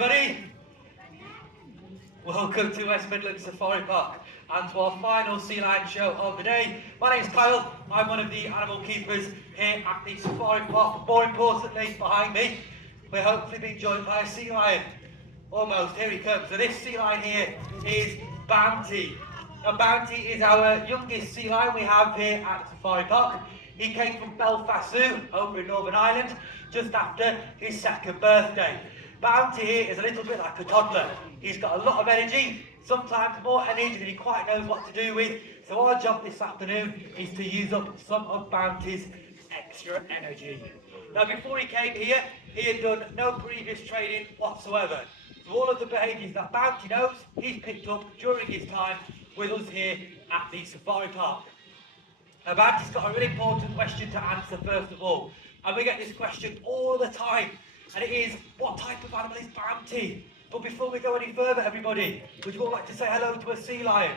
everybody. Welcome to West Midland Safari Park and to our final sea lion show of the day. My name's Kyle. I'm one of the animal keepers here at the Safari Park. More importantly, behind me, we're hopefully being joined by a sea lion. Almost, here he comes. So this sea lion here is Bounty. Now Bounty is our youngest sea lion we have here at the Safari Park. He came from Belfast Zoo over in Northern Ireland just after his second birthday. Bounty here is a little bit like a toddler. He's got a lot of energy, sometimes more energy than he quite knows what to do with. So our job this afternoon is to use up some of Bounty's extra energy. Now before he came here, he had done no previous training whatsoever. So all of the behaviours that Bounty knows, he's picked up during his time with us here at the Safari Park. Now Bounty's got a really important question to answer first of all. And we get this question all the time. And it is, what type of animal is Bounty? But before we go any further, everybody, would you all like to say hello to a sea lion?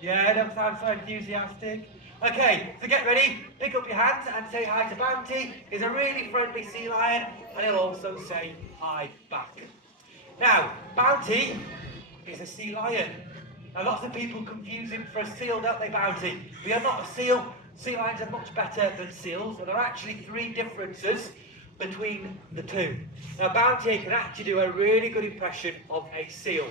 Yeah, don't sound so enthusiastic. Okay, so get ready, pick up your hands and say hi to Bounty. He's a really friendly sea lion, and he'll also say hi back. Now, Bounty is a sea lion. Now, lots of people confuse him for a seal, don't they, Bounty? We are not a seal. Sea lions are much better than seals, and there are actually three differences between the two. Now Bounty can actually do a really good impression of a seal.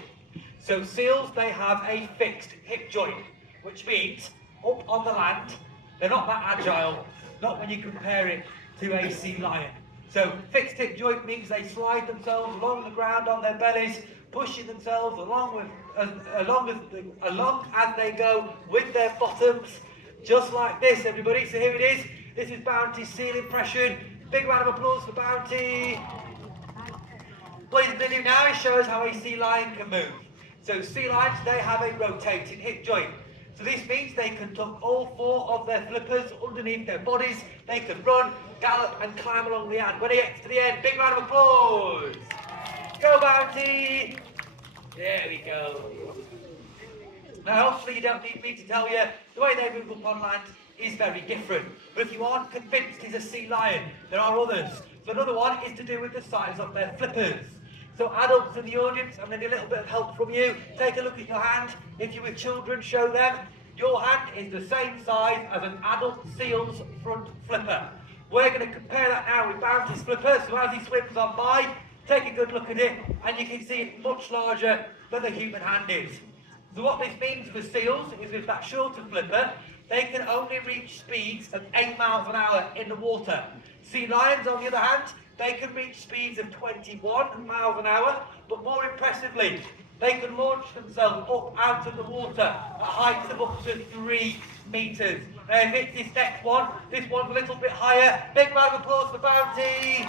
So seals, they have a fixed hip joint, which means up on the land, they're not that agile, not when you compare it to a sea lion. So fixed hip joint means they slide themselves along the ground on their bellies, pushing themselves along as they go with their bottoms, just like this, everybody. So here it is. This is Bounty's seal impression. Big round of applause for Bounty. What he's going to do now is show us how a sea lion can move. So sea lions, they have a rotating hip joint. So this means they can tuck all four of their flippers underneath their bodies. They can run, gallop and climb along the end. When he gets to the end, big round of applause. Go Bounty. There we go. Now hopefully you don't need me to tell you the way they move up on land is very different. But if you aren't convinced he's a sea lion, there are others. So another one is to do with the size of their flippers. So adults in the audience, I'm going to need a little bit of help from you. Take a look at your hand. If you're with children, show them. Your hand is the same size as an adult seal's front flipper. We're going to compare that now with Bounty's flipper. So as he swims on by, take a good look at it, and you can see it's much larger than the human hand is. So what this means for seals is with that shorter flipper, they can only reach speeds of 8 miles an hour in the water. Sea lions, on the other hand, they can reach speeds of 21 miles an hour, but more impressively, they can launch themselves up out of the water at heights of up to 3 meters. Now, if it's this next one, this one's a little bit higher. Big round of applause for Bounty.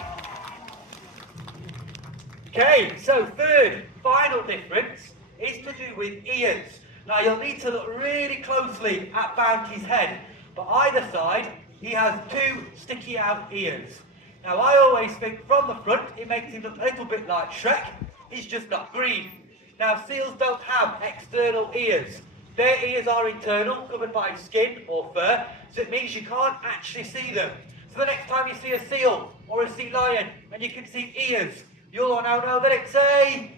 Okay, so third, final difference is to do with ears. Now you'll need to look really closely at Bounty's head, but either side he has 2 sticky out ears. Now I always think from the front it makes him look a little bit like Shrek, he's just not green. Now seals don't have external ears. Their ears are internal, covered by skin or fur, so it means you can't actually see them. So the next time you see a seal or a sea lion and you can see ears, you'll all now know that it's a...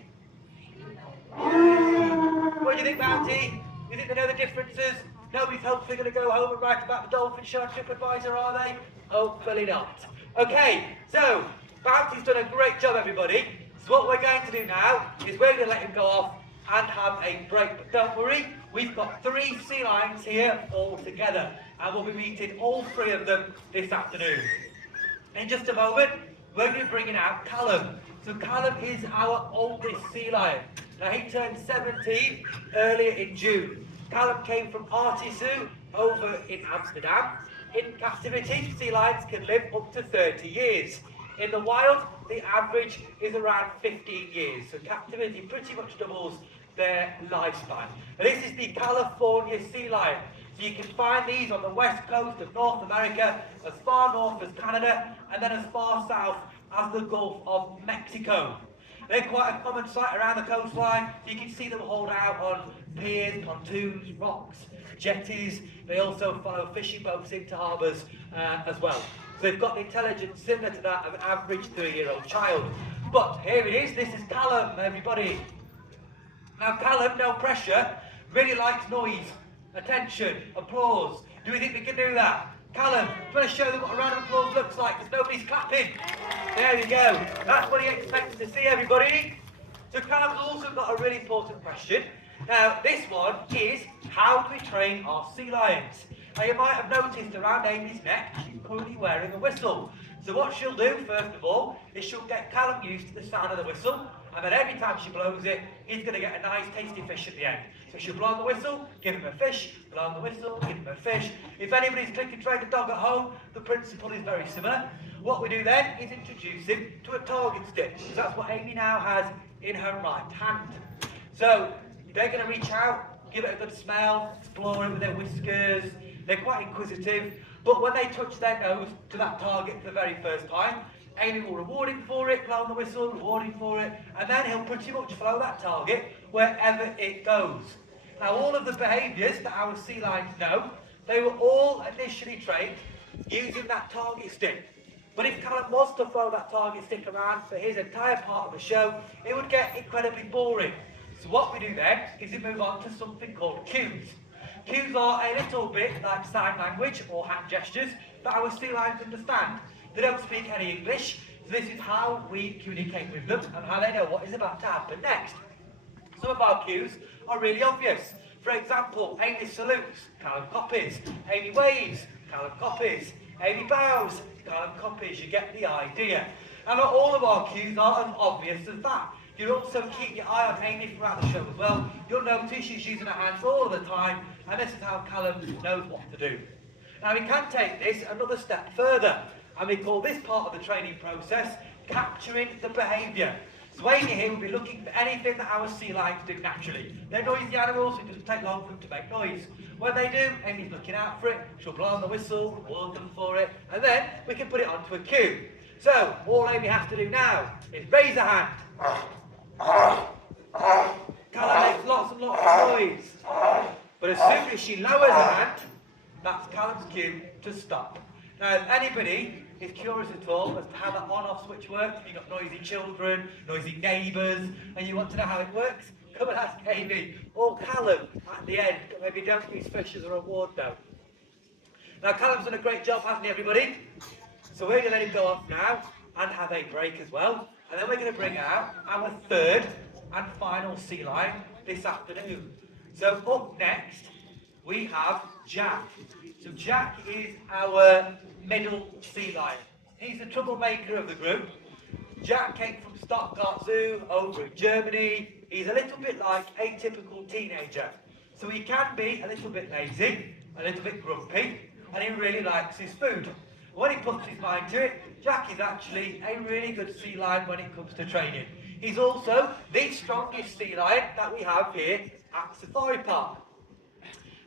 What do you think, Bounty? You think they know the differences? Nobody's hopefully going to go home and write about the dolphin show on TripAdvisor, are they? Hopefully not. Okay, so Bounty's done a great job, everybody. So what we're going to do now is we're going to let him go off and have a break. But don't worry, we've got 3 sea lions here all together, and we'll be meeting all 3 of them this afternoon. In just a moment, we're going to be bringing out Callum. So Callum is our oldest sea lion. Now he turned 17 earlier in June. Callum came from Artie Zoo over in Amsterdam. In captivity, sea lions can live up to 30 years. In the wild, the average is around 15 years. So captivity pretty much doubles their lifespan. And this is the California sea lion. So you can find these on the west coast of North America, as far north as Canada, and then as far south as the Gulf of Mexico. They're quite a common sight around the coastline. You can see them hauled out on piers, pontoons, rocks, jetties. They also follow fishing boats into harbours as well. So they've got the intelligence similar to that of an average 3-year-old child. But here it is, this is Callum, everybody. Now Callum, no pressure, really likes noise, attention, applause. Do we think we can do that? Callum, do you want to show them what a round of applause looks like? Because nobody's clapping. There we go. That's what he expects to see, everybody. So Callum's also got a really important question. Now, this one is, how do we train our sea lions? Now, you might have noticed around Amy's neck, she's currently wearing a whistle. So what she'll do, first of all, is she'll get Callum used to the sound of the whistle, and then every time she blows it, he's going to get a nice tasty fish at the end. So she'll blow on the whistle, give him a fish, blow on the whistle, give him a fish. If anybody's click and trained a dog at home, the principle is very similar. What we do then is introduce him to a target stick. So that's what Amy now has in her right hand. So they're going to reach out, give it a good smell, explore it with their whiskers. They're quite inquisitive, but when they touch their nose to that target for the very first time, Amy will reward him for it, blow on the whistle, reward him for it, and then he'll pretty much follow that target wherever it goes. Now, all of the behaviours that our sea lions know, they were all initially trained using that target stick. But if Callum was to follow that target stick around for his entire part of the show, it would get incredibly boring. So what we do then is we move on to something called cues. Cues are a little bit like sign language or hand gestures that our sea lions understand. They don't speak any English, so this is how we communicate with them and how they know what is about to happen next. Some of our cues are really obvious. For example, Amy salutes, Callum copies. Amy waves, Callum copies. Amy bows, Callum copies. You get the idea. And not all of our cues are as obvious as that. You also keep your eye on Amy throughout the show as well. You'll notice she's using her hands all the time, and this is how Callum knows what to do. Now we can take this another step further, and we call this part of the training process capturing the behaviour. So Amy here will be looking for anything that our sea lions do naturally. They're noisy animals, so it doesn't take long for them to make noise. When they do, Amy's looking out for it, she'll blow on the whistle, reward them for it, and then we can put it onto a cue. So all Amy has to do now is raise her hand. Callum makes lots and lots of noise. But as soon as she lowers her hand, that's Callum's cue to stop. Now, if anybody is curious at all as to how that on-off switch works, if you've got noisy children, noisy neighbours, and you want to know how it works, come and ask Amy or Callum at the end. Maybe don't use fish as a reward though. Now, Callum's done a great job, hasn't he, everybody? So we're going to let him go off now and have a break as well. And then we're going to bring out our third and final sea lion this afternoon. So up next, we have Jack. So Jack is our middle sea lion. He's the troublemaker of the group. Jack came from Stuttgart Zoo over in Germany. He's a little bit like a typical teenager. So he can be a little bit lazy, a little bit grumpy, and he really likes his food. When he puts his mind to it, Jack is actually a really good sea lion when it comes to training. He's also the strongest sea lion that we have here at Safari Park.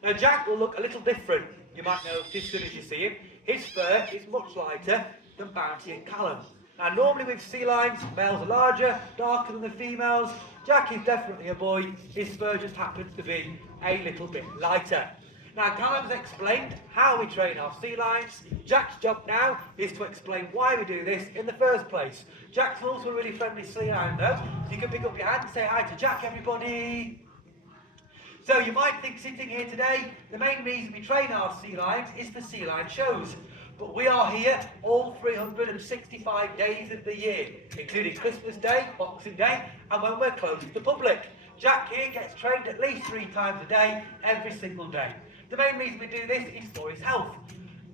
Now Jack will look a little different. You might notice as soon as you see him. His fur is much lighter than Bounty and Callum. Now normally with sea lions, males are larger, darker than the females. Jack is definitely a boy. His fur just happens to be a little bit lighter. Now Callum's explained how we train our sea lions. Jack's job now is to explain why we do this in the first place. Jack's also a really friendly sea lion though. So you can pick up your hand and say hi to Jack, everybody. So you might think sitting here today, the main reason we train our sea lions is for sea lion shows. But we are here all 365 days of the year, including Christmas Day, Boxing Day, and when we're closed to the public. Jack here gets trained at least 3 times a day, every single day. The main reason we do this is for his health.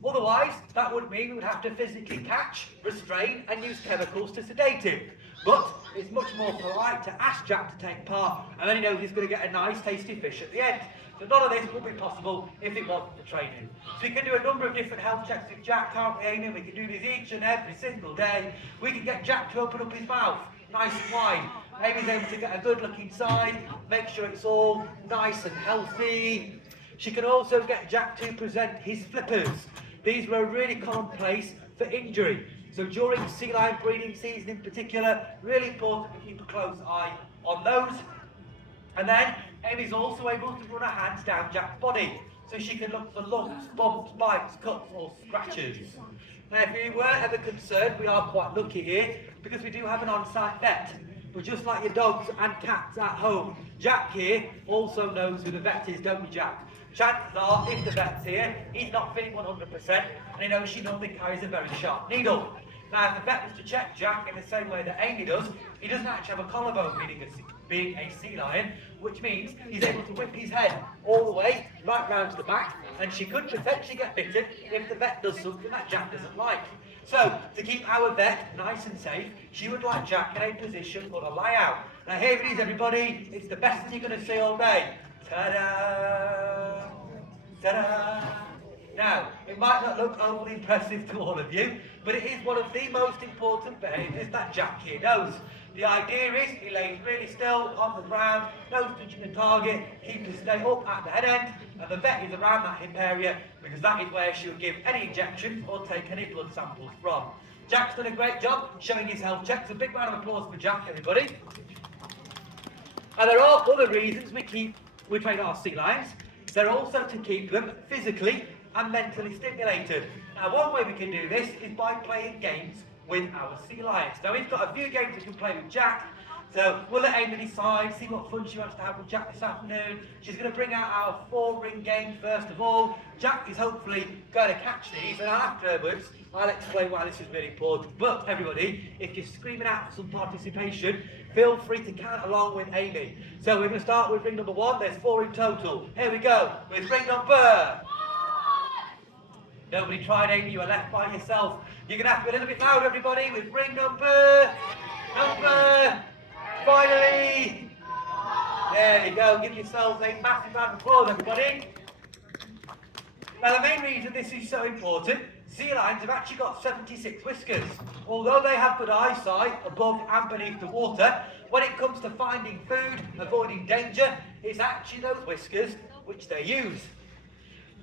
Otherwise, that would mean we would have to physically catch, restrain, and use chemicals to sedate him. But it's much more polite to ask Jack to take part, and then he knows he's going to get a nice tasty fish at the end. So none of this would be possible if it wasn't for training. So we can do a number of different health checks with Jack, can't we, Amy? We can do this each and every single day. We can get Jack to open up his mouth, nice and wide. Amy's able to get a good look inside, make sure it's all nice and healthy. She can also get Jack to present his flippers. These were really commonplace for injury. So during sea lion breeding season in particular, really important to keep a close eye on those. And then Amy's also able to run her hands down Jack's body, so she can look for lumps, bumps, bites, cuts or scratches. Now, if you were ever concerned, we are quite lucky here because we do have an on-site vet. But just like your dogs and cats at home, Jack here also knows who the vet is, don't you, Jack? Chances are, if the vet's here, he's not feeling 100%, and he knows she normally carries a very sharp needle. Now, if the vet was to check Jack in the same way that Amy does, he doesn't actually have a collarbone, being a sea lion, which means he's able to whip his head all the way right round to the back, and she could potentially get bitten if the vet does something that Jack doesn't like. So, to keep our vet nice and safe, she would like Jack in a position called a lie-out. Now here it is, everybody. It's the best thing you're going to see all day. Ta-da! Ta-da! Now, it might not look overly impressive to all of you, but it is one of the most important behaviours that Jack here knows. The idea is he lays really still on the ground, nose touching the target, keeps his stay up at the head end, and the vet is around that hip area because that is where she'll give any injections or take any blood samples from. Jack's done a great job showing his health checks. A big round of applause for Jack, everybody. And there are other reasons we train our sea lions. They're also to keep them physically and mentally stimulated. Now, one way we can do this is by playing games with our sea lions. Now, we've got a few games we can play with Jack. So we'll let Amy decide, see what fun she wants to have with Jack this afternoon. She's going to bring out our 4-ring game first of all. Jack is hopefully going to catch these, and afterwards I'll explain why this is really important. But everybody, if you're screaming out for some participation, feel free to count along with Amy. So we're going to start with ring number 1. There's 4 in total. Here we go with ring number... Nobody tried, Amy, you were left by yourself. You're going to have to be a little bit louder, everybody, with ring number... Finally! There you go, give yourselves a massive round of applause, everybody. Now, the main reason this is so important, sea lions have actually got 76 whiskers. Although they have good eyesight above and beneath the water, when it comes to finding food, avoiding danger, it's actually those whiskers which they use.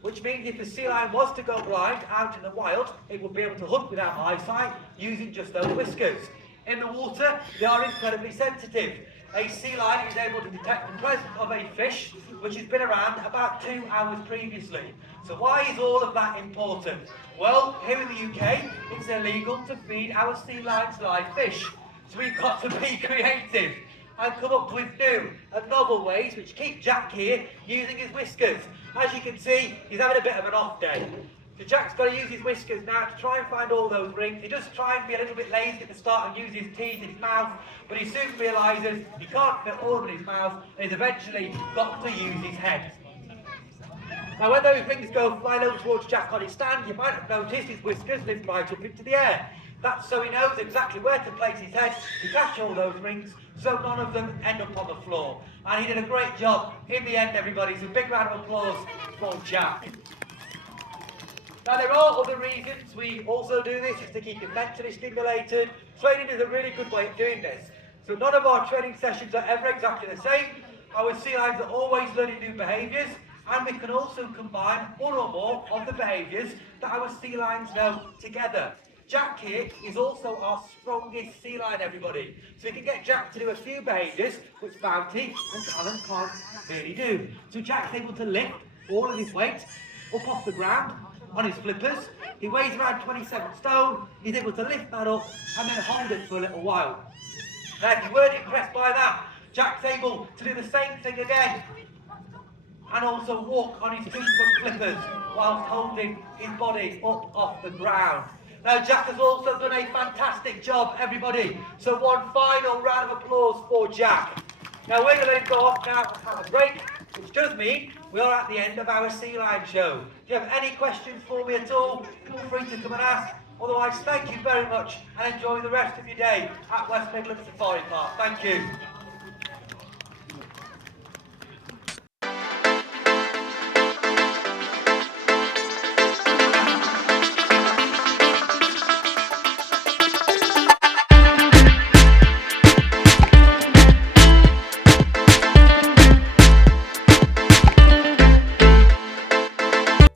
Which means if the sea lion was to go blind out in the wild, it would be able to hunt without eyesight using just those whiskers. In the water, they are incredibly sensitive. A sea lion is able to detect the presence of a fish which has been around about 2 hours previously. So why is all of that important? Well, here in the UK, it's illegal to feed our sea lions live fish. So we've got to be creative and come up with new and novel ways which keep Jack here using his whiskers. As you can see, he's having a bit of an off day. So Jack's got to use his whiskers now to try and find all those rings. He does try and be a little bit lazy at the start and use his teeth in his mouth, but he soon realises he can't fit all of them in his mouth, and he's eventually got to use his head. Now, when those rings go flying over towards Jack on his stand, you might have noticed his whiskers lift right up into the air. That's so he knows exactly where to place his head to catch all those rings, so none of them end up on the floor. And he did a great job in the end, everybody. So a big round of applause for Jack. Now, there are other reasons we also do this, is to keep you mentally stimulated. Training is a really good way of doing this. So none of our training sessions are ever exactly the same. Our sea lions are always learning new behaviours, and we can also combine one or more of the behaviours that our sea lions know together. Jack here is also our strongest sea lion, everybody. So we can get Jack to do a few behaviours which Bounty and Alan can't really do. So Jack's able to lift all of his weight up off the ground on his flippers. He weighs around 27 stone. He's able to lift that up and then hold it for a little while. Now, if you weren't impressed by that, Jack's able to do the same thing again and also walk on his 2-foot flippers whilst holding his body up off the ground. Now, Jack has also done a fantastic job, everybody. So one final round of applause for Jack. Now, we're going to let him go off now and have a break, which does mean we are at the end of our Sea Lion show. If you have any questions for me at all, feel free to come and ask. Otherwise, thank you very much and enjoy the rest of your day at West Midland Safari Park. Thank you.